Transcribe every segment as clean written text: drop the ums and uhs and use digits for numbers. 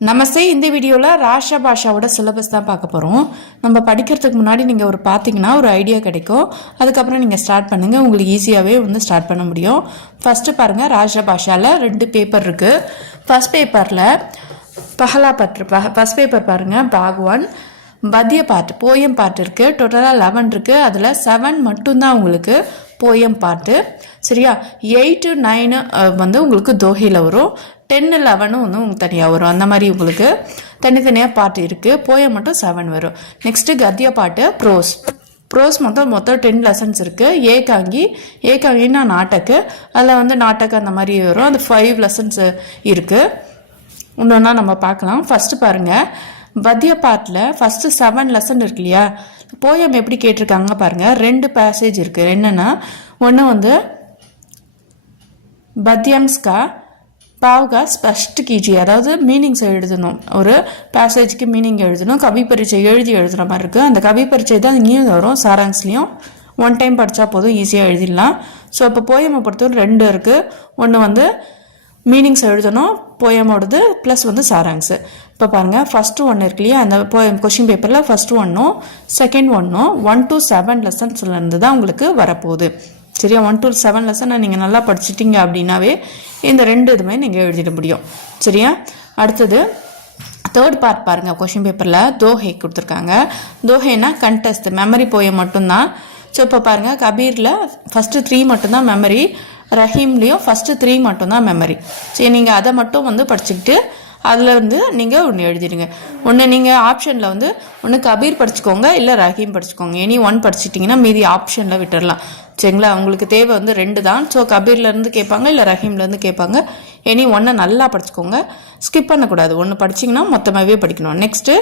நமஸ்தே. இந்த வீடியோவில் ராஷ்டிர பாஷாவோட சிலபஸ் தான் பார்க்க போகிறோம். நம்ம படிக்கிறதுக்கு முன்னாடி நீங்கள் பார்த்தீங்கன்னா ஒரு ஐடியா கிடைக்கும். அதுக்கப்புறம் நீங்கள் ஸ்டார்ட் பண்ணுங்கள், உங்களுக்கு ஈஸியாகவே ஸ்டார்ட் பண்ண முடியும். ஃபஸ்ட்டு பாருங்கள், ராஷ்டிர பாஷாவில் 2 பேப்பர் இருக்குது. ஃபஸ்ட் பேப்பரில் பஹலா பற்று ஃபஸ்ட் பேப்பர் பாருங்கள், பாக்வான் பத்திய பாட்டு போயம் பாட்டு இருக்குது. டோட்டலாக 11 இருக்குது. அதில் 7 மட்டும்தான் உங்களுக்கு போயம் பாட்டு. சரியா? 8, 9 உங்களுக்கு தோஹையில் வரும். 10, 11 உங்களுக்கு தனியாக வரும். அந்த மாதிரி உங்களுக்கு தனித்தனியாக பாட்டு இருக்குது. போயம் மட்டும் 7 வரும். நெக்ஸ்ட்டு கத்திய பாட்டு ப்ரோஸ் மொத்தம் 10 லெசன்ஸ் இருக்குது. ஏகாங்கின்னா நாட்டக்கு, அதில் நாட்டக்கு அந்த மாதிரி வரும். அது 5 லெசன்ஸ் இருக்குது. இன்னொன்னா நம்ம பார்க்கலாம். ஃபஸ்ட்டு பாருங்கள், பத்திய பாட்டில் ஃபஸ்ட்டு 7 லெசன் இருக்கு இல்லையா? போயம் எப்படி கேட்டிருக்காங்க பாருங்கள். 2 பேசேஜ் இருக்குது. என்னென்னா, ஒன்று பத்தியம்ஸ்கா பாவ்கா ஸ்பஷ்ட் கீஜி, அதாவது மீனிங்ஸ் எழுதணும். ஒரு பேசேஜ்க்கு மீனிங் எழுதணும். கவி பரீட்சை எழுதுகிற மாதிரி இருக்குது. அந்த கவி பரீட்சை தான் இங்கேயும் வரும், சாராங்ஸ்லேயும். 1 டைம் படித்தா போதும், ஈஸியாக எழுதிடலாம். ஸோ இப்போ போயமை பொறுத்தவரை 2 இருக்குது. ஒன்று மீனிங்ஸ் எழுதணும் போயமோடது, ப்ளஸ் சாராங்ஸு. இப்போ பாருங்கள், ஃபஸ்ட்டு 1 இருக்கு இல்லையா? அந்த கொஷின் பேப்பரில் ஃபஸ்ட்டு 1, செகண்ட் 1, 1 to 7 லெசன்ஸ்லேருந்து தான் உங்களுக்கு வரப்போகுது. சரியா? 1 to 7 லெசனை நீங்கள் நல்லா படிச்சிட்டிங்க அப்படின்னாவே இந்த 2 இதுவுமே நீங்கள் எழுதிட முடியும். சரியா? அடுத்தது தேர்ட் பார்ட் பாருங்கள். கொஷின் பேப்பரில் தோஹை கொடுத்துருக்காங்க. தோஹைனா கண்டெஸ்ட், மெமரி போயம் மட்டும்தான். ஸோ இப்போ பாருங்கள், கபீரில் ஃபஸ்ட்டு 3 மட்டும்தான் மெமரி, ரஹீம்லேயும் ஃபஸ்ட்டு 3 மட்டும்தான் மெமரி. சரி, நீங்கள் அதை மட்டும் படிச்சுக்கிட்டு அதில் நீங்கள் ஒன்று எழுதிடுங்க. ஒன்று நீங்கள் ஆப்ஷனில் ஒன்று கபீர் படிச்சுக்கோங்க, இல்லை ரஹீம் படிச்சுக்கோங்க. எனி 1 படிச்சிட்டிங்கன்னா மீதி ஆப்ஷனில் விட்டுடலாம். சரிங்களா? உங்களுக்கு தேவை 2 தான். ஸோ கபீர்லேருந்து கேட்பாங்க, இல்லை ரஹீம்லேருந்து கேட்பாங்க. எனி 1 நல்லா படிச்சுக்கோங்க, ஸ்கிப் பண்ணக்கூடாது. 1 படிச்சிங்கன்னா மொத்தமாகவே படிக்கணும். நெக்ஸ்ட்டு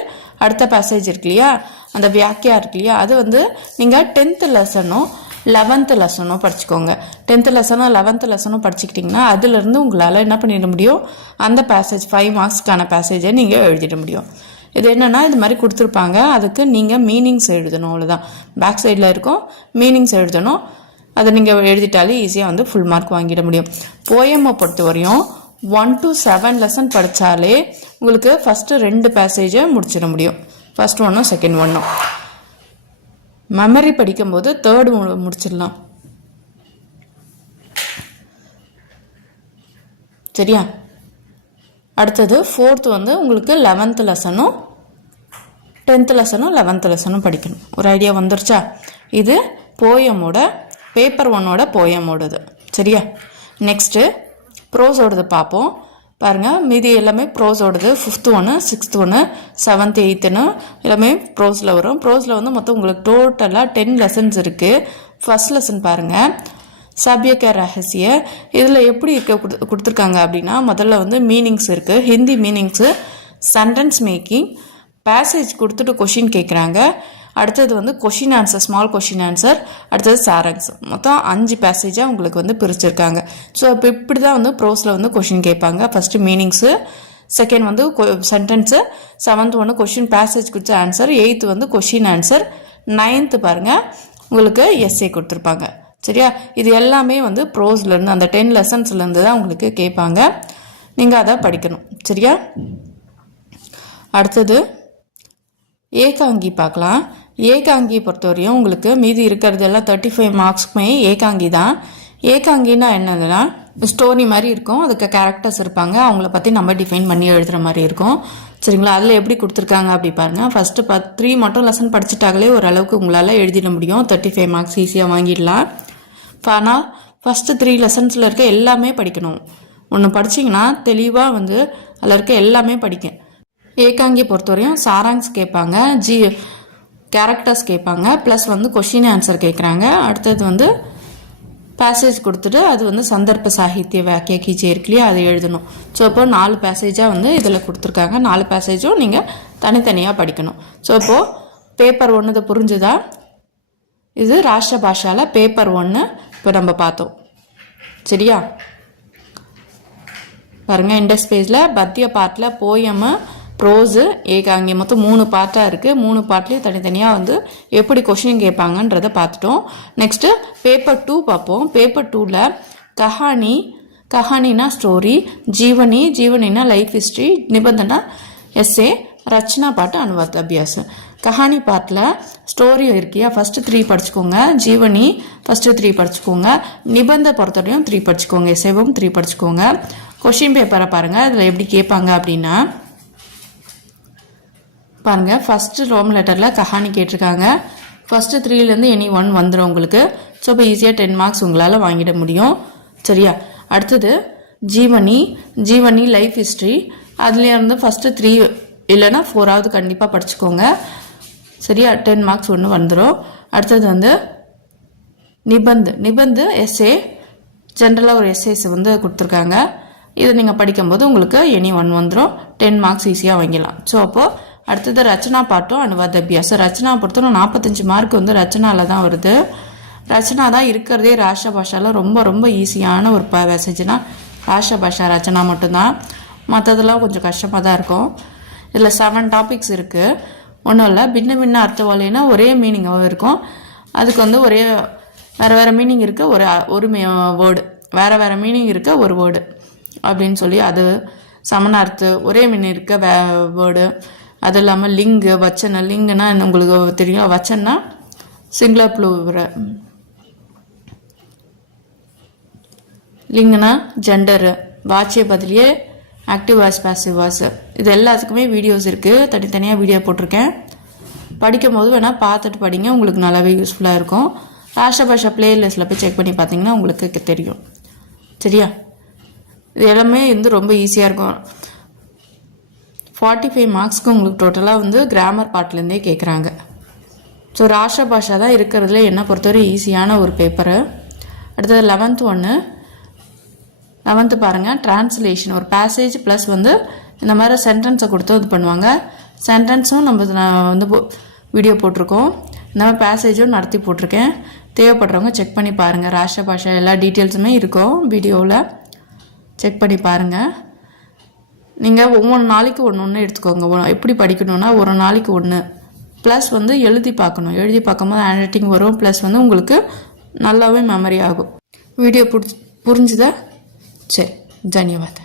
அடுத்த பேசேஜ் இருக்கு இல்லையா? அந்த வியாக்கியா இருக்கு இல்லையா? அது நீங்கள் 10th லெசனும் 11th லெசனும் படிச்சுக்கோங்க. 10th லெசனும் 11th லெசனும் படிச்சுக்கிட்டிங்கன்னா அதுலேருந்து உங்களால் என்ன பண்ணிட முடியும்? அந்த பேசேஜ் 5 மார்க்ஸ்க்கான பேசேஜை நீங்கள் எழுதிட முடியும். இது என்னென்னா, இது மாதிரி கொடுத்துருப்பாங்க. அதுக்கு நீங்கள் மீனிங்ஸ் எழுதணும், அவ்வளோதான். பேக் சைடில் இருக்கும், மீனிங்ஸ் எழுதணும். அதை நீங்கள் எழுதிட்டாலே ஈஸியாக ஃபுல் மார்க் வாங்கிட முடியும். போயமை பொறுத்த வரையும் 1 to 7 லெசன் படித்தாலே உங்களுக்கு ஃபஸ்ட்டு 2 பேசேஜை முடிச்சிட முடியும். First 1, second 1. மெமரி படிக்கும்போது 3rd முடிச்சிடலாம். சரியா? அடுத்தது 4th உங்களுக்கு 11th லெசனும் 10th லெசனும் 11th லெசனும் படிக்கணும். ஒரு ஐடியா வந்துருச்சா? இது போயமோட பேப்பர் 1ஓட போயமோடது. சரியா? நெக்ஸ்ட்டு ப்ரோஸோடது பார்ப்போம். பாருங்கள், மீதி எல்லாமே ப்ரோஸோடது. 5th 1, 6th 1, 7th 8th எல்லாமே ப்ரோஸில் வரும். ப்ரோஸில் மொத்தம் உங்களுக்கு டோட்டலாக 10 லெசன்ஸ் இருக்குது. ஃபஸ்ட் லெசன் பாருங்கள், சபியக்க ரகசிய. இதில் எப்படி கொடுத்துருக்காங்க அப்படின்னா, முதல்ல மீனிங்ஸ் இருக்குது. Hindi meanings, sentence making, passage கொடுத்துட்டு கொஷின் கேட்குறாங்க. அடுத்தது question answer, small question answer. அடுத்தது சாராங்ஸ். மொத்தம் 5 பேசேஜாக உங்களுக்கு பிரிச்சிருக்காங்க. ஸோ இப்போ இப்படி தான் ப்ரோஸில் கொஷின் கேட்பாங்க. First meanings, second sentence, 7th 1 question passage கொடுத்த answer, 8th question answer, 9th பாருங்கள் உங்களுக்கு எஸ்ஏ கொடுத்துருப்பாங்க. சரியா? இது எல்லாமே ப்ரோஸ்லேருந்து, அந்த 10 லெசன்ஸ்லேருந்து தான் உங்களுக்கு கேட்பாங்க. நீங்கள் அதை படிக்கணும். சரியா? அடுத்தது ஏகாங்கி பார்க்கலாம். ஏகாங்கி பொறுத்தவரையும் உங்களுக்கு மீதி இருக்கிறதெல்லாம் 35 மார்க்ஸ்க்குமே ஏகாங்கி தான். ஏகாங்கின்னா என்னதுன்னா, ஸ்டோரி மாதிரி இருக்கும். அதுக்கு கேரக்டர்ஸ் இருப்பாங்க, அவங்கள பற்றி நம்ம டிஃபைன் பண்ணி எழுதுகிற மாதிரி இருக்கும். சரிங்களா? அதில் எப்படி கொடுத்துருக்காங்க அப்படி பாருங்கள். ஃபஸ்ட்டு 3 மட்டும் லெசன் படிச்சுட்டாங்களே ஓரளவுக்கு உங்களால் எழுதிட முடியும். 35 மார்க்ஸ் ஈஸியாக வாங்கிடலாம். ஆனால் ஃபஸ்ட்டு 3 லெசன்ஸில் இருக்க எல்லாமே படிக்கணும். ஒன்று படிச்சிங்கன்னா தெளிவாக அதில் இருக்க எல்லாமே படிக்க. ஏகாங்கி பொறுத்தவரையும் சாராங்ஸ் கேட்பாங்க, கேரக்டர்ஸ் கேட்பாங்க, ப்ளஸ் கொஷின் ஆன்சர் கேட்குறாங்க. அடுத்தது பேசேஜ் கொடுத்துட்டு அது சந்தர்ப்ப சாகித்ய வாக்கிய கீச்சே இருக்குல்லையே, அதை எழுதணும். ஸோ இப்போ 4 பேசேஜாக இதில் கொடுத்துருக்காங்க. 4 பேசேஜும் நீங்கள் தனித்தனியாக படிக்கணும். ஸோ இப்போது பேப்பர் 1 புரிஞ்சுதா? இது ராஷ்டிர பாஷாவில் பேப்பர் 1 இப்போ நம்ம பார்த்தோம். சரியா? பாருங்கள், இண்டெக்ஸ் பேஜில் பத்திய பார்ட்டில் போயமு, ப்ரோஸு, ஏகாங்கி மொத்தம் 3 பார்ட்டாக இருக்குது. 3 பார்ட்லேயும் தனித்தனியாக எப்படி கொஷின் கேட்பாங்கன்றதை பார்த்துட்டோம். நெக்ஸ்ட்டு பேப்பர் 2 பார்ப்போம். பேப்பர் 2ல் கஹானி, கஹானினா ஸ்டோரி, ஜீவனினா லைஃப் ஹிஸ்ட்ரி, நிபந்தனா எஸ்ஏ, ரச்சனா பாட்டு, அனுவாத் அபியாஸ். கஹானி பாட்டில் ஸ்டோரி இருக்கியா, ஃபஸ்ட்டு 3 படிச்சுக்கோங்க. ஜீவனி ஃபஸ்ட்டு 3 படிச்சுக்கோங்க. நிபந்த பொறுத்தவரையும் 3 படிச்சுக்கோங்க. எஸ்ஏவும் 3 படிச்சுக்கோங்க. கொஷின் பேப்பரை பாருங்கள், அதில் எப்படி கேட்பாங்க அப்படின்னா பாருங்கள். ஃபஸ்ட்டு ரோம் லெட்டரில் கஹானி கேட்டிருக்காங்க. ஃபஸ்ட்டு 3லேருந்து எனி 1 வந்துடும் உங்களுக்கு. ஸோ இப்போ ஈஸியாக 10 மார்க்ஸ் உங்களால் வாங்கிட முடியும். சரியா? அடுத்தது ஜீவனி லைஃப் ஹிஸ்ட்ரி. அதுலேருந்து ஃபஸ்ட்டு 3 இல்லைன்னா 4ஆவது கண்டிப்பாக படிச்சுக்கோங்க. சரியா? 10 மார்க்ஸ் ஒன்று வந்துடும். அடுத்தது வந்து நிபந்து எஸ்ஏ, ஜென்ரலாக ஒரு எஸ்ஏஸ் வந்து கொடுத்துருக்காங்க. இதை நீங்கள் படிக்கும்போது உங்களுக்கு எனி 1 வந்துடும். 10 மார்க்ஸ் ஈஸியாக வாங்கிடலாம். ஸோ அப்போது அடுத்தது ரச்சனா பாட்டும் அனுவாத் அபியாசம். ரச்சனா பொறுத்தவரை 45 மார்க் வந்து ரச்சனாவில் தான் வருது. ரச்சனா தான் இருக்கிறதே ராஷ்டிர பாஷாவில் ரொம்ப ரொம்ப ஈஸியான ஒரு பேசேஜ்னா ராஷ்டிர பாஷா ரச்சனா மட்டும்தான். மற்றதெல்லாம் கொஞ்சம் கஷ்டமாக தான் இருக்கும். இதில் 7 டாபிக்ஸ் இருக்குது. ஒன்றும் இல்லை, பின்ன அர்த்தவாளினா ஒரே மீனிங்காகவும் இருக்கும். அதுக்கு வந்து வேறு மீனிங் இருக்க ஒரு வேர்டு, வேறு மீனிங் இருக்க ஒரு வேர்டு அப்படின்னு சொல்லி, அது சமனார்த்து ஒரே மீனிங் இருக்க வேர்டு. அது இல்லாமல் வச்சன. லிங்குனா உங்களுக்கு தெரியும். வச்சன்னா சிங்குலர் ப்ளூரல், லிங்குனா ஜெண்டரு, வாட்சிய பதிலியே ஆக்டிவ் வாய்ஸ், பாசிவ் வாய்ஸ். இது எல்லாத்துக்குமே வீடியோஸ் இருக்குது. தனித்தனியாக வீடியோ போட்டிருக்கேன். படிக்கும் போது வேணால் பார்த்துட்டு படிங்க, உங்களுக்கு நல்லாவே யூஸ்ஃபுல்லாக இருக்கும். ராஷ்டிர பாஷா பிளேலிஸ்ட்டில் போய் செக் பண்ணி பார்த்தீங்கன்னா உங்களுக்கு தெரியும். சரியா? இது எல்லாமே வந்து ரொம்ப ஈஸியாக இருக்கும். 45 மார்க்ஸ்க்கு உங்களுக்கு டோட்டலாக வந்து கிராமர் பார்ட்லேருந்தே கேட்குறாங்க. ஸோ ராஷ்டிர பாஷா தான் இருக்கிறதுல என்னை பொறுத்தவரை ஈஸியான ஒரு பேப்பரு. அடுத்தது 11th பாருங்கள். டிரான்ஸ்லேஷன், ஒரு பேசேஜ் ப்ளஸ் வந்து இந்த மாதிரி சென்டென்ஸை கொடுத்து இது பண்ணுவாங்க. சென்டென்ஸும் நான் வந்து வீடியோ போட்டிருக்கோம். இந்த மாதிரி பேசேஜும் நடத்தி போட்டிருக்கேன். தேவைப்படுறவங்க செக் பண்ணி பாருங்கள். ராஷ்டிர பாஷா எல்லா டீட்டெயில்ஸுமே இருக்கும் வீடியோவில். செக் பண்ணி பாருங்கள். நீங்கள் ஒவ்வொரு நாளைக்கு ஒன்று எடுத்துக்கோங்க. எப்படி படிக்கணும்னா ஒரு நாளைக்கு 1 ப்ளஸ் வந்து எழுதி பார்க்கணும். எழுதி பார்க்கும்போது ஹேண்ட் ரைட்டிங் வரும். ப்ளஸ் வந்து உங்களுக்கு நல்லாவே மெமரி ஆகும். வீடியோ புரிஞ்சுதா? சரி, தன்யவாத்.